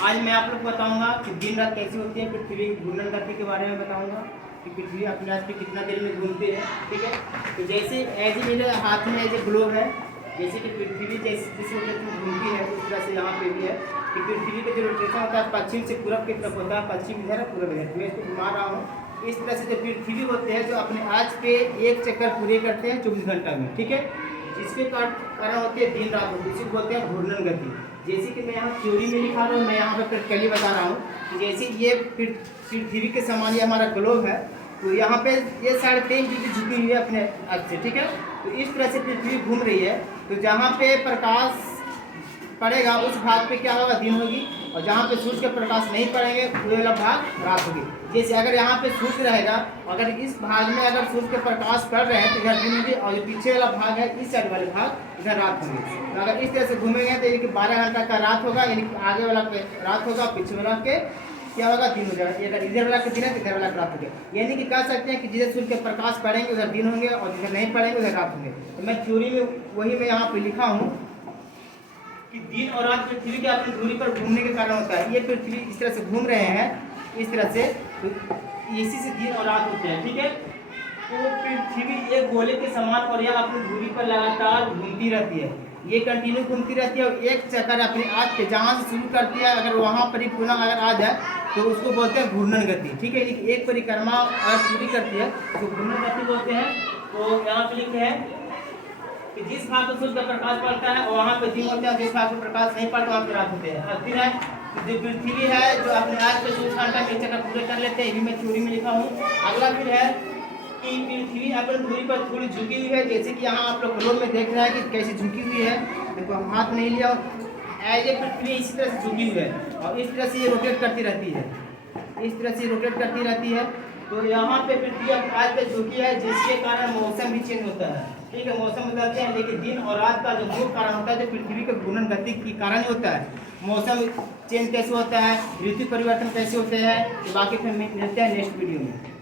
आज मैं आप लोग को बताऊंगा कि दिन रात कैसी होती है, पृथ्वी की घूर्णन गति के बारे में बताऊंगा कि पृथ्वी अपने आप पे कितना देर में घूमती है। ठीक है, तो जैसे एज मेरे हाथ में एज ए ग्लोब है, जैसे कि पृथ्वी जैसे जिस रोटेशन में घूमती है उस तरह से यहाँ पे भी है कि पृथ्वी का जो रोटेशन होता है पश्चिम से पूरब की तरफ होता है, पश्चिम इधर है पूरब इधर। मैं इसको घुमा रहा हूँ इस तरह से। जो पृथ्वी होते हैं जो अपने आज पे एक चक्कर पूरे करते हैं 24 घंटा में। ठीक है, जिसके कारण होती है दिन रात होती है, इसी को बोलते हैं घूर्णन गति। जैसे कि मैं यहाँ थ्योरी में लिखा रहा हूँ, मैं यहाँ पर प्रैक्टिकली बता रहा हूँ कि जैसे ये पृथ्वी के समान ये हमारा ग्लोब है, तो यहाँ पे ये 3.5 डिग्री झुकी हुई है अपने अक्ष से। ठीक है, तो इस तरह से पृथ्वी घूम रही है। तो जहाँ पे प्रकाश पड़ेगा उस भाग पे क्या होगा, दिन होगी, और जहाँ पे सूर्य के प्रकाश नहीं पड़ेंगे वो वाला भाग रात होगी। जैसे अगर यहाँ पे सूर्य रहेगा, अगर इस भाग में अगर सूर्य के प्रकाश पड़ रहे हैं तो इधर दिन होगी, और जो पीछे वाला भाग है इस साइड वाले भाग इधर रात होगी। तो अगर इस तरह से घूमेंगे तो यानी कि 12 घंटा का रात होगा, यानी कि आगे वाला पे रात होगा, पीछे वाला के क्या होगा, दिन हो जाएगा। अगर इधर वाला के दिन है तो इधर वाला रात हो गया। यानी कि कह सकते हैं कि जिधर सूर्य के प्रकाश पड़ेंगे उधर दिन होंगे, और जिधर नहीं पड़ेंगे उधर रात होंगे। तो मैं थ्योरी में वही मैं यहाँ पे लिखा हूँ कि दिन और रात पृथ्वी के अपनी दूरी पर घूमने के कारण होता है। ये पृथ्वी इस तरह से घूम रहे हैं इस तरह से, तो इसी से दिन और रात होते हैं। ठीक है, तो पृथ्वी एक गोले के समान और यह अपनी दूरी पर लगातार घूमती रहती है। ये कंटिन्यू घूमती रहती है और एक चक्कर अपने आज के जहाँ से शुरू करती है अगर वहाँ पर ही पुनः अगर आ जाए तो उसको बोलते हैं घूर्णन गति। ठीक है, एक परिक्रमा अगर पूरी करती है तो घूर्णन गति बोलते हैं। तो यहाँ पे लिखे हैं कि जिस भाग पर सूर्य का प्रकाश पड़ता है वहाँ पे दिन होते हैं, जिस भाग पर प्रकाश नहीं पड़ता वहाँ पे रात होते हैं। अब फिर है जो पृथ्वी है जो अपने आज पे 24 घंटा में चक्कर पूरे कर लेते हैं, ये भी मैं थ्योरी में लिखा हूँ। अगला फिर है कि पृथ्वी अपनी दूरी पर थोड़ी झुकी हुई है, जैसे कि यहाँ आप लोग ग्लोब में देख रहे हैं कि कैसे झुकी हुई है। देखो हम हाथ नहीं लिया, एज ए पृथ्वी इसी तरह से झुकी हुई है और इस तरह से ये रोटेट करती रहती है, इस तरह से रोटेट करती रहती है। तो यहाँ पे पृथ्वी आज पे झुकी है जिसके कारण मौसम भी चेंज होता है। ठीक है, मौसम बदलते हैं, लेकिन दिन और रात का जो मुख्य कारण होता है जो पृथ्वी के घूर्णन गति के कारण ही होता है। मौसम चेंज कैसे होता है, ऋतु परिवर्तन कैसे होते हैं, बाकी फिर मिलते हैं नेक्स्ट वीडियो में।